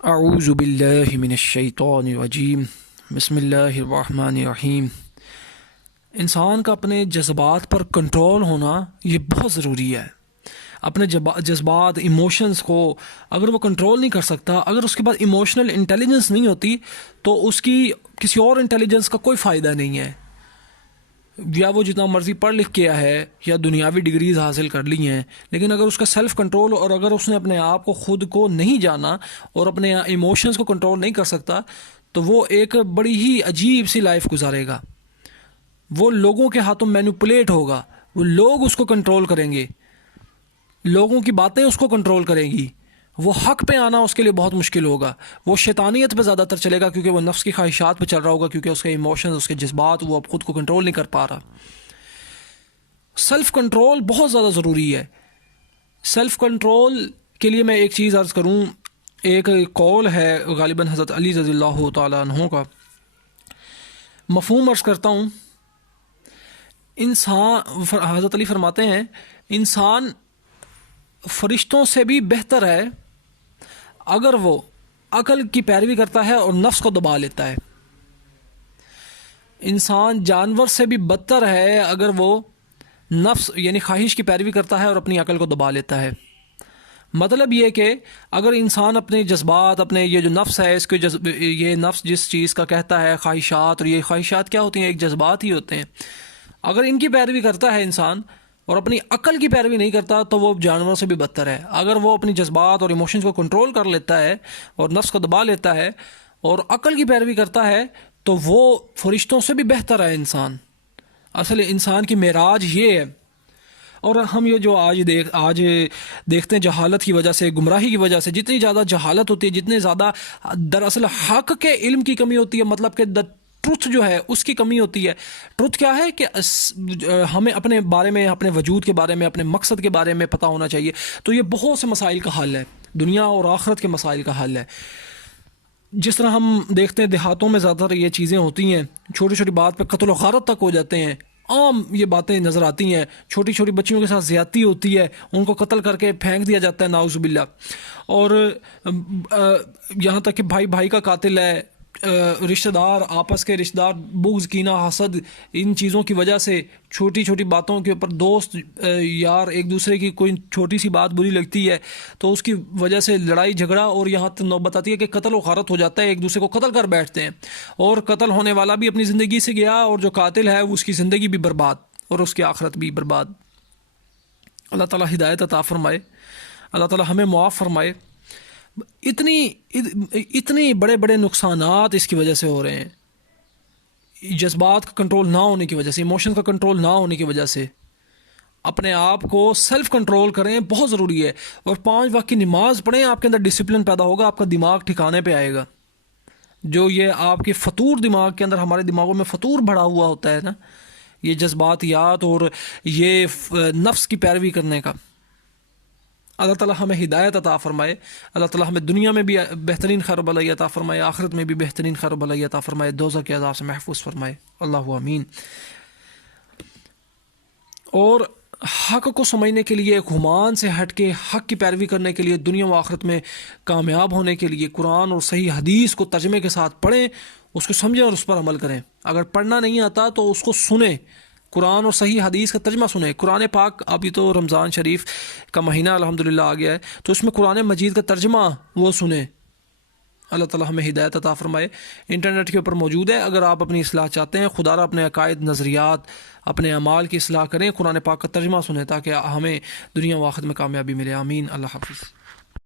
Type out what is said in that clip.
اعوذ باللہ من الشیطان الرجیم بسم اللہ الرحمن الرحیم۔ انسان کا اپنے جذبات پر کنٹرول ہونا یہ بہت ضروری ہے۔ اپنے جذبات ایموشنز کو اگر وہ کنٹرول نہیں کر سکتا، اگر اس کے پاس ایموشنل انٹیلیجنس نہیں ہوتی تو اس کی کسی اور انٹیلیجنس کا کوئی فائدہ نہیں ہے۔ یا وہ جتنا مرضی پڑھ لکھ کیا ہے یا دنیاوی ڈگریز حاصل کر لی ہیں، لیکن اگر اس کا سیلف کنٹرول اور اگر اس نے اپنے آپ کو خود کو نہیں جانا اور اپنے ایموشنز کو کنٹرول نہیں کر سکتا تو وہ ایک بڑی ہی عجیب سی لائف گزارے گا۔ وہ لوگوں کے ہاتھوں مینوپولیٹ ہوگا، وہ لوگ اس کو کنٹرول کریں گے، لوگوں کی باتیں اس کو کنٹرول کریں گی، وہ حق پہ آنا اس کے لیے بہت مشکل ہوگا، وہ شیطانیت پہ زیادہ تر چلے گا کیونکہ وہ نفس کی خواہشات پہ چل رہا ہوگا، کیونکہ اس کے ایموشنز، اس کے جذبات وہ اب خود کو کنٹرول نہیں کر پا رہا۔ سیلف کنٹرول بہت زیادہ ضروری ہے۔ سیلف کنٹرول کے لیے میں ایک چیز عرض کروں، ایک قول ہے غالباً حضرت علی رضی اللہ تعالیٰ عنہ کا، مفہوم عرض کرتا ہوں۔ حضرت علی فرماتے ہیں انسان فرشتوں سے بھی بہتر ہے اگر وہ عقل کی پیروی کرتا ہے اور نفس کو دبا لیتا ہے۔ انسان جانور سے بھی بدتر ہے اگر وہ نفس یعنی خواہش کی پیروی کرتا ہے اور اپنی عقل کو دبا لیتا ہے۔ مطلب یہ کہ اگر انسان اپنے جذبات، اپنے یہ جو نفس ہے، اس کے یہ نفس جس چیز کا کہتا ہے، خواہشات، اور یہ خواہشات کیا ہوتی ہیں؟ ایک جذبات ہی ہوتے ہیں۔ اگر ان کی پیروی کرتا ہے انسان اور اپنی عقل کی پیروی نہیں کرتا تو وہ جانوروں سے بھی بدتر ہے۔ اگر وہ اپنی جذبات اور ایموشنز کو کنٹرول کر لیتا ہے اور نفس کو دبا لیتا ہے اور عقل کی پیروی کرتا ہے تو وہ فرشتوں سے بھی بہتر ہے انسان۔ اصل انسان کی معراج یہ ہے۔ اور ہم یہ جو آج دیکھتے ہیں جہالت کی وجہ سے، گمراہی کی وجہ سے، جتنی زیادہ جہالت ہوتی ہے، جتنے زیادہ دراصل حق کے علم کی کمی ہوتی ہے، مطلب کہ ٹروتھ جو ہے اس کی کمی ہوتی ہے۔ ٹروتھ کیا ہے کہ ہمیں اپنے بارے میں، اپنے وجود کے بارے میں، اپنے مقصد کے بارے میں پتہ ہونا چاہیے۔ تو یہ بہت سے مسائل کا حل ہے، دنیا اور آخرت کے مسائل کا حل ہے۔ جس طرح ہم دیکھتے ہیں دیہاتوں میں زیادہ تر یہ چیزیں ہوتی ہیں، چھوٹی چھوٹی بات پہ قتل و غارت تک ہو جاتے ہیں، عام یہ باتیں نظر آتی ہیں۔ چھوٹی چھوٹی بچیوں کے ساتھ زیادتی ہوتی ہے، ان کو قتل کر کے پھینک دیا جاتا ہے نعوذ باللہ۔ اور یہاں تک کہ بھائی بھائی کا قاتل ہے، رشتہ دار آپس کے رشتہ دار، بغض، کینہ، حسد، ان چیزوں کی وجہ سے چھوٹی چھوٹی باتوں کے اوپر دوست یار ایک دوسرے کی کوئی چھوٹی سی بات بری لگتی ہے تو اس کی وجہ سے لڑائی جھگڑا اور یہاں تک نوبت آتی ہے کہ قتل و غارت ہو جاتا ہے، ایک دوسرے کو قتل کر بیٹھتے ہیں، اور قتل ہونے والا بھی اپنی زندگی سے گیا اور جو قاتل ہے اس کی زندگی بھی برباد اور اس کی آخرت بھی برباد۔ اللہ تعالیٰ ہدایت عطا فرمائے، اللہ تعالیٰ ہمیں معاف فرمائے۔ اتنی بڑے بڑے نقصانات اس کی وجہ سے ہو رہے ہیں، جذبات کا کنٹرول نہ ہونے کی وجہ سے، ایموشن کا کنٹرول نہ ہونے کی وجہ سے۔ اپنے آپ کو سیلف کنٹرول کریں، بہت ضروری ہے۔ اور 5 وقت کی نماز پڑھیں، آپ کے اندر ڈسپلن پیدا ہوگا، آپ کا دماغ ٹھکانے پہ آئے گا۔ جو یہ آپ کے فطور دماغ کے اندر، ہمارے دماغوں میں فطور بڑھا ہوا ہوتا ہے نا، یہ جذباتیات اور یہ نفس کی پیروی کرنے کا۔ اللہ تعالیٰ ہمیں ہدایت عطا فرمائے، اللہ تعالیٰ ہمیں دنیا میں بھی بہترین خیر و بھلائی عطا فرمائے، آخرت میں بھی بہترین خیر و بھلائی عطا فرمائے، دوزخ کے عذاب سے محفوظ فرمائے، اللہ آمین۔ اور حق کو سمجھنے کے لیے، گمان سے ہٹ کے حق کی پیروی کرنے کے لیے، دنیا و آخرت میں کامیاب ہونے کے لیے قرآن اور صحیح حدیث کو ترجمے کے ساتھ پڑھیں، اس کو سمجھیں اور اس پر عمل کریں۔ اگر پڑھنا نہیں آتا تو اس کو سنیں، قرآن اور صحیح حدیث کا ترجمہ سنیں۔ قرآن پاک، ابھی تو رمضان شریف کا مہینہ الحمدللہ آ گیا ہے تو اس میں قرآن مجید کا ترجمہ وہ سنیں۔ اللہ تعالیٰ ہمیں ہدایت عطا فرمائے۔ انٹرنیٹ کے اوپر موجود ہے، اگر آپ اپنی اصلاح چاہتے ہیں، خدا را اپنے عقائد، نظریات، اپنے اعمال کی اصلاح کریں، قرآن پاک کا ترجمہ سنیں تاکہ ہمیں دنیا و آخرت میں کامیابی ملے۔ آمین۔ اللہ حافظ۔